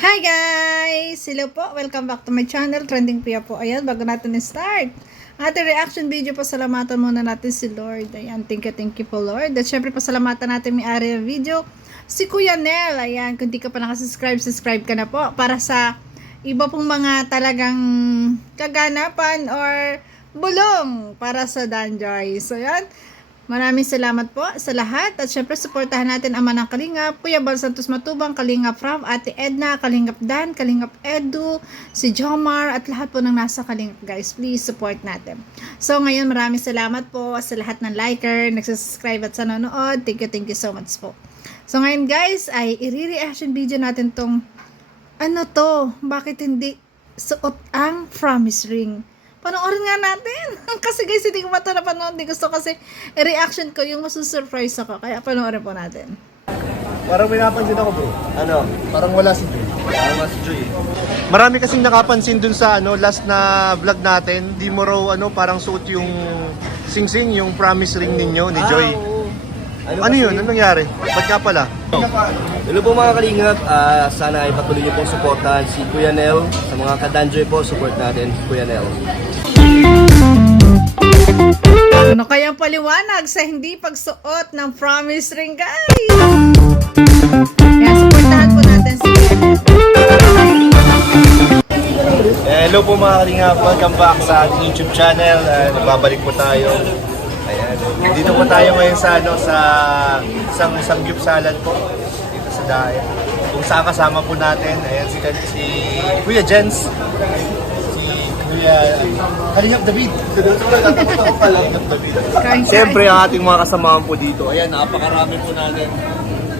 Hi guys! Hello po! Welcome back to my channel, Trending Pia po. Ayan, bago natin start ating reaction video, pasalamatan muna natin si Lord. Ayan, thank you po Lord. At syempre pasalamatan natin may-ari ng video, si Kuya Nel. Ayan, kung di ka pa nakasubscribe, subscribe ka na po para sa iba pong mga talagang kaganapan or bulong para sa Danjoy. So ayan, maraming salamat po sa lahat at syempre supportahan natin ang Manang Kalingap, Kuya Bal Santos Matubang, Kalingap From, Ate Edna, Kalingap Dan, Kalingap Edu, si Jomar at lahat po ng nasa Kalingap guys. Please support natin. So ngayon maraming salamat po sa lahat ng liker, nagsasubscribe at sa nanonood. Thank you so much po. So ngayon guys ay i-reaction video natin tong ano to, bakit hindi suot ang promise ring. Panoorin nga natin. Kasi guys, hindi ko pa ito napanood. Hindi gusto kasi reaction ko yung masusurprise ako. Kaya panoorin po natin. Parang may napansin ako bro. Ano? Parang wala si Joy. Tama si Joy. Marami kasing nakapansin dun sa last na vlog natin. Di mo raw parang suot yung sing-sing, yung promise ring ninyo ni Joy. Oo. Ano yun? Anong nangyari? Ba't ka pala? Hello po mga kalingap. Sana ay patuloy niyo pong supportahan si Kuya Nel. Sa mga kadanjoy po, support natin si Kuya Nel. Ano kayang paliwanag sa hindi pagsuot ng promise ring guys? Kaya supportahan po natin si Hello po mga kalingap. Welcome back sa ating YouTube channel. Nagbabalik po tayo. Ayan. Dito po tayo ngayon sa sa isang gyup salad po dito sa Daet. Kung saan kasama po natin, ayan si Kuya Jens, si Kuya Kalingap David. Kalingap David. Siyempre ang ating mga kasamahan po dito. Ayan, napakarami po natin.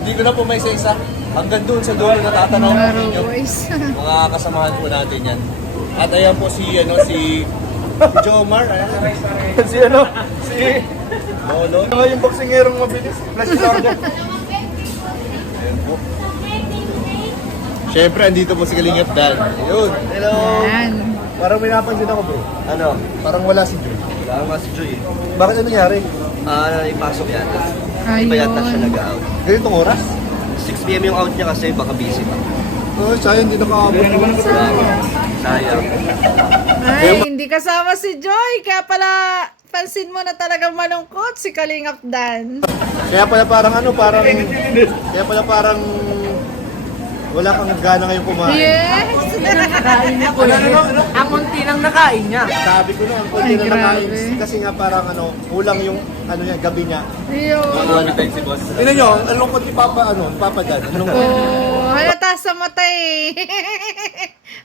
Hindi ko na po may isa-isa. Hanggang doon sa dulo natatanaw po ninyo. Mga kasamahan po natin yan. At ayan po si Jomar, si Lolo. Yung boksingerong mabilis. Flash lang dyan. Ayan po. Siyempre, andito po si Kalingap Dan. Yun. Hello. Ayan. Parang may napansin ako bro. Ano? Parang wala si Joy. Tama si Joy. Bakit ano nangyari? Ipasok yata. Hindi pa yata siya Ayun. nag-out. Ganitong oras? 6 PM yung out niya kasi baka busy pa. Oo, sayang hindi nakaabot. Sayang. Ay, hindi kasama si Joy. Kaya pala, pansin mo na talagang malungkot si Kalingap Dan. Kaya pala parang wala kang gana ngayong kumain. Yes! Ang konti nang nakain niya. Sabi ko na, ang konti Ay, na nakain. grabe. Kasi nga parang kulang yung niya, gabi niya. Ayun. Tingnan nyo, ang lungkot ni Papa Dan. Ang lungkot. Oh, halata sa mata eh.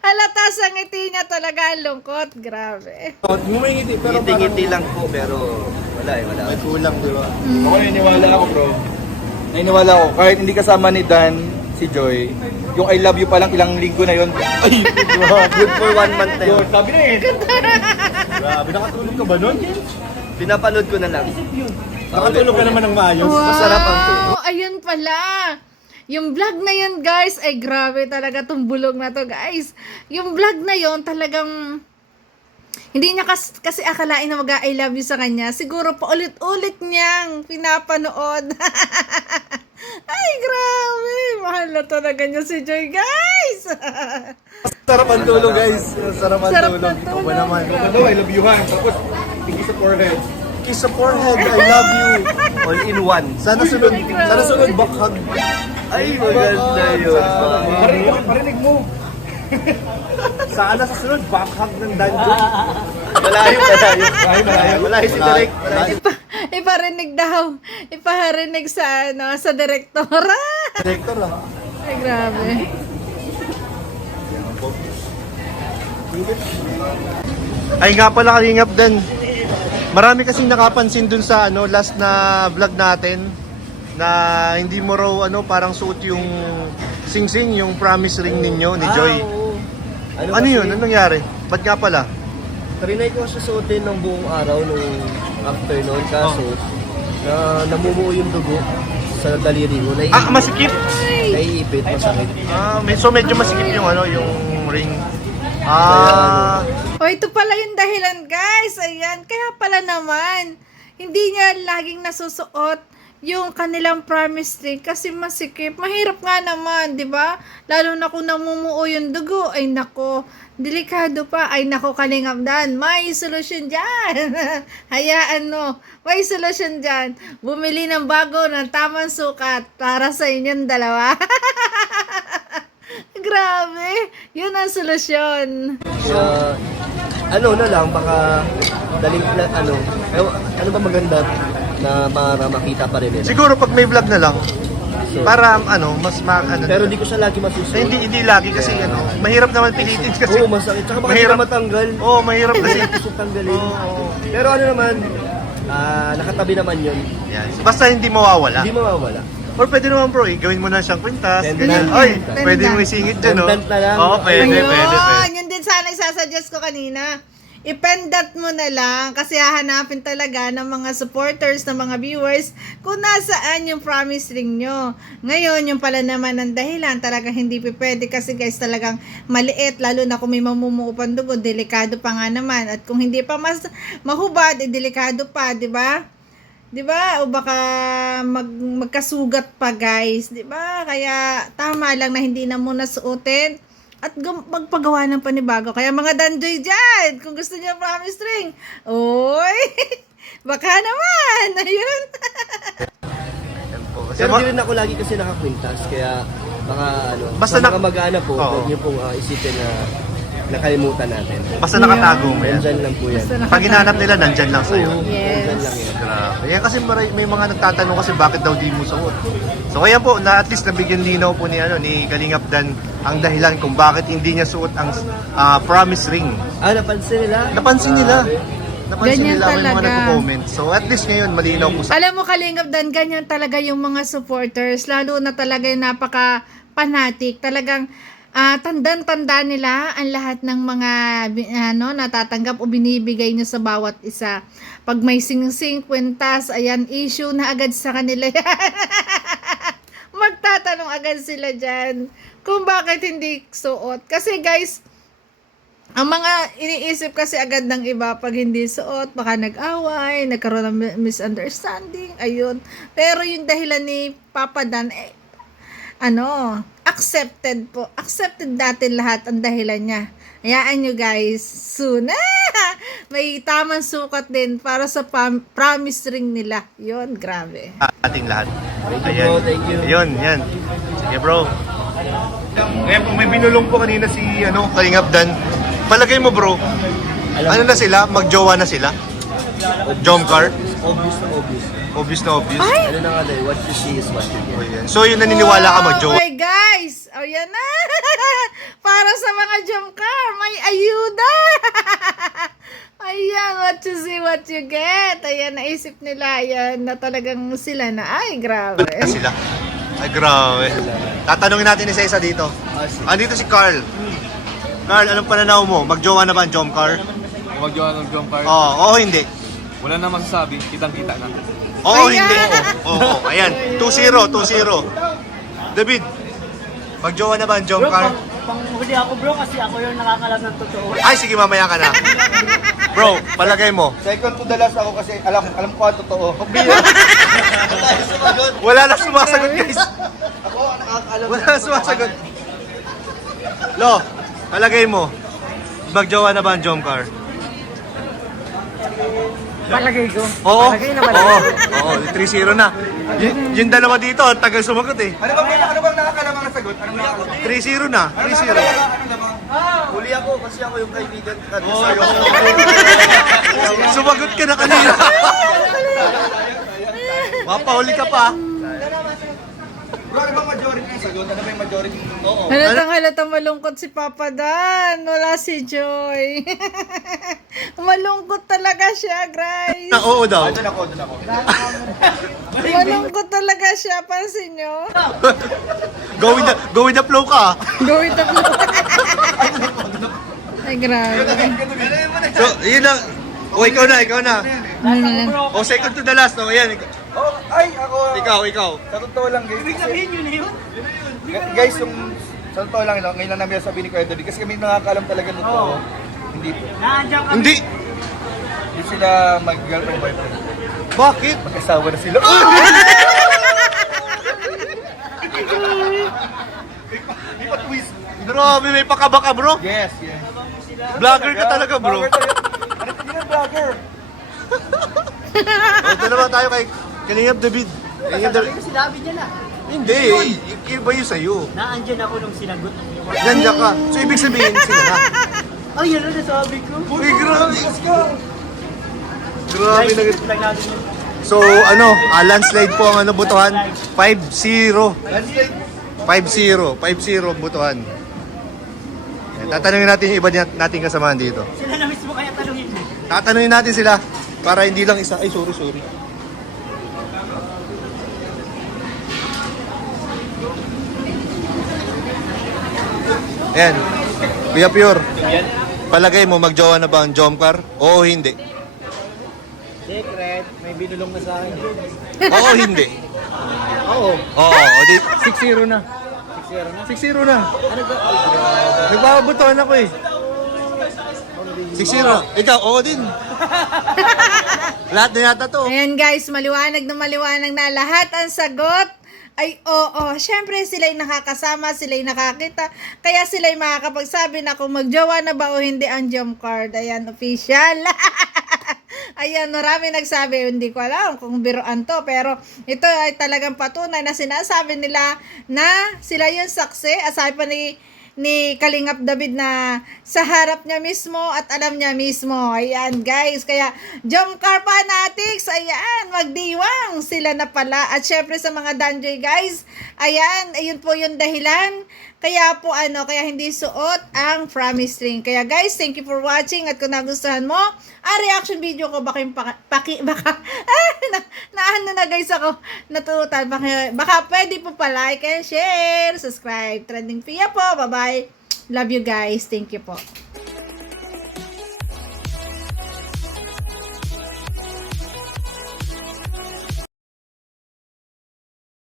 Halata sa ngiti niya talaga ang lungkot. Grabe. Ngumingiti, pero Ngiti-ngiti lang po pero wala may eh. kulang, di ba? Ako naniniwala ako bro. Naniniwala ako kahit hindi kasama ni Dan si Joy, yung I love you pa lang ilang linggo na yun. Ay, Good for 1 month na yun. sabi na eh. Grabe, nakatulog ka ba nun? Pinapanood ko na lang. Nakatulog ka naman ng maayos. Masarap ang tulog. Wow, ayun pala. Yung vlog na yun, guys, ay grabe talaga tong bulong na to, guys. Yung vlog na yun, talagang hindi niya kasi akalain na mag-I love you sa kanya. Siguro pa ulit-ulit niyang pinapanood. Ay, grabe. Mahal na talaga niya si Joy, guys. Sarap ang tulog, guys. Sarap ang Sarap tulog. ang Ikaw ba tulog. naman? Ano, I love you han. Tapos, tingin sa forehead. Kiss sa forehead, I love you. All in one. Sana sunod back hug. Ay, maganda yun. Parinig mo. Sana sa sunod back hug ng Danjo. Malayo. Malayo si Direk. Iparinig daw. Iparinig sa, sa direktora. Director lang. Ay, grabe. Ay nga pala Kalingap Dan. Marami kasing nakapansin dun sa last na vlog natin na hindi mo raw parang suot yung sing-sing, yung promise ring ninyo ni Joy. Ano yun? Anong nangyari? Ba't nga pala? Trinay ko siya suotin ng buong araw nung afternoon kaso namumuo yung dugo sa daliri ko. Masikip? Naiipit, masakit. So medyo masikip yung yung ring. O, ito pala yung dahilan, guys. Ayan, kaya pala naman, hindi niya laging nasusuot yung kanilang promise ring kasi masikip. Mahirap nga naman, di ba? Lalo na kung namumuo yung dugo, ay nako, delikado pa, ay nako Kalingapdan, may solusyon dyan. Hayaan mo, may solusyon dyan. Bumili ng bago ng tamang sukat para sa inyong dalawa. Grabe, yun ang solusyon. Ano na lang, baka daling na, ano ba maganda na para makita pa rin nila. Siguro pag may vlog na lang, So, para mas pero di ko siya lagi masusunod. hindi lagi kasi mahirap naman pilitin kasi. Oo, masakit. Tsaka baka Mahirap. mahirap matanggal. Oo, mahirap kasi. Gusto tanggalin. Oo. Pero ano naman, nakatabi naman yun. Yan. Basta hindi mawawala. Hindi mawawala. Or pwede naman bro, gawin mo na siyang kwintas. Pendant. Ganyan. Ay, Pendant. pwede mo isingit dyan, no? Pendant na lang. Oo, pwede, Ayun, pwede. yun din sana isasuggest ko kanina. I-pendant mo na lang kasi hahanapin talaga ng mga supporters, ng mga viewers kung nasaan yung promise ring nyo. Ngayon, yung pala naman ang dahilan, talagang hindi pwede kasi guys talagang maliit, lalo na kung may mamumuo pang dugo, delikado pa nga naman. At kung hindi pa mas mahubad, delikado pa, di ba? 'Di ba? O baka magkasugat pa, guys, 'di ba? Kaya tama lang na hindi na muna suotin at magpagawa ng panibago. Kaya mga danjoy diyan, kung gusto niyo promise ring, oy, baka naman. Ayun. Pero di rin ako lagi kasi nakakwintas. Kaya baka Basta sa mga mag-aana po, Oo. huwag niyo pong isipin na nakalimutan natin. Basta nakatago mo yan. Nandyan lang po yan. Pag hinanap nila, nandyan lang sa'yo. Nandyan Yes. lang yan. Grabe. Yan kasi may mga nagtatanong kasi bakit daw di mo suot. So kaya po, na at least nabigyan linaw po ni Kalingapdan ang dahilan kung bakit hindi niya suot ang promise ring. Napansin nila? Napansin nila. Napansin Ganyan nila may mga talaga. nagko-comment. So at least ngayon malinaw po sa Alam mo Kalingapdan, ganyan talaga yung mga supporters, lalo na talaga yung napaka-fanatic. Talagang tandang-tanda nila ang lahat ng mga natatanggap o binibigay nyo sa bawat isa. Pag may sing-sing, kwentas, ayan, issue na agad sa kanila yan. Magtatanong agad sila dyan kung bakit hindi suot. Kasi guys, ang mga iniisip kasi agad ng iba pag hindi suot, baka nag-away, nagkaroon ng misunderstanding, ayun. Pero yung dahilan ni Papa Dan, accepted po. Accepted natin lahat ang dahilan niya. Hayaan nyo guys, soon, may tamang sukat din para sa promise ring nila. Yun, grabe. ating lahat. Thank you, bro. Thank you. Ayun, yan. Sige bro. Ngayon kung may binulong po kanina si Kalingapdan, palagay mo bro, ano na sila? Magjowa na sila? Jomcar? Obvious na obvious. Obvious na obvious. Ay! Ano na nga daw, what you see is what you get. Oh, yan. So yun naniniwala ka magjowa? Okay guys, o yan na. Para sa mga jumcar, may ayuda. Ayan, what you see, what you get. Ayan, naisip nila, ayan, na talagang sila na, ay, grabe. Na sila. Ay grabe. Tatanungin natin isa-isa dito. Andito si Carl. Carl, anong pananaw mo? Magjowa na ba ang Jomcar? Magjowa ng John Carl. Oo, hindi. Wala na masasabi, kitang-kita na. Oo, Ayan. hindi. Oo, ayan. 2-0, 2-0. David, magjowa na ba ang Jomcar? Panghuli ako bro kasi ako yung nakakalam ng totoo. Ay, sige, mamaya ka na. Bro, palagay mo. Second to the last ako kasi alam ko ang totoo. Wala na sumasagot, guys. Wala na sumasagot. Lo, palagay mo. Magjowa na ba ang Jomcar? Palagay ko. Oo. Palagay na palagay. Oo, 3-0 na. Yung dalawa dito, ang tagal sumagot eh. Ano bang nakakalamang na sagot? Anong nakakalamang? 3-0 na. 3-0. Huli ako kasi ako yung kaibigan ka. Sumagot ka na kanina. Mapahuli ka pa. Bro, ano bang majority ng sagot? Ano ba yung majority? Oo. Halatang malungkot si Papa Dan. Wala si Joy. Malungkot talaga siya, guys. Oo daw. Doon ako. Malungkot talaga siya. Pansin nyo? Go with the flow ka. Gawin na Ay, grabe. So, yun lang. O, ikaw na. Ano na? O, second to the last. O, yan. Oh, ay, ako. Ikaw. Sa totoo lang, guys. Ibig sabihin yun yun. Guys, sa totoo lang, ngayon lang namin sabihin ni Kuya Dolly, kasi kami nakakaalam talaga ng totoo. Hindi po. Nandiyan kami. Hindi. Hindi sila mag-girlfriend boyfriend. Bakit? Mag-asawa na sila. Grabe, may pakaba ka, bro. Yes, yes. Vlogger ka talaga, bro. Vlogger talaga. Ano hindi na vlogger? Ito naman tayo kay Kalingap David. Kalingap David. Sabi ko sinabi niya na. Hindi, iba yun sa'yo. Naandyan ako nung sinagot. Nandiyan ka. So, ibig sabihin, sila na. Ay, yun na nasabi ko. Uy, grabe. Grabe na. Guys, lang natin yun. So, landslide po ang butuhan. 5-0. 5-0 butuhan. Yan, tatanungin natin yung iba nating kasamahan dito. Sila na mismo kaya tanungin mo. Tatanungin natin sila para hindi lang isa. Ay, sorry. Ayan. Kuya Pure. Palagay mo, magjowa na ba ang Jomcar? Oo, hindi. Secret, may binulong na sa akin. Oo, hindi. Oo. Oo, di. 6-0 na. 6-0 na. Nagbababutuhan ako eh. 6-0. Ikaw, oo din. Lahat na yata to. Ayan guys, maliwanag na lahat ang sagot ay oo. Syempre sila'y nakakasama, sila'y nakakita. Kaya sila'y makakapagsabi na kung magjowa na ba o hindi ang jump card. Ayan, official. Ayan, marami nagsabi, hindi ko alam kung biruan to. Pero ito ay talagang patunay na sinasabi nila na sila yung saksi. Asabi pa ni Kalingap David na sa harap niya mismo at alam niya mismo. Ayan guys, kaya Jomcar Fanatics, ayan, magdiwang sila na pala. At syempre sa mga Danjoy guys, ayan, ayun po yung dahilan. Kaya po kaya hindi suot ang promise ring. Kaya guys, thank you for watching at kung nagustuhan mo ang reaction video ko, baka na guys ako natututan. Baka pwede po pa like and share, subscribe. Trending Pia po. Bye-bye. Love you guys. Thank you po.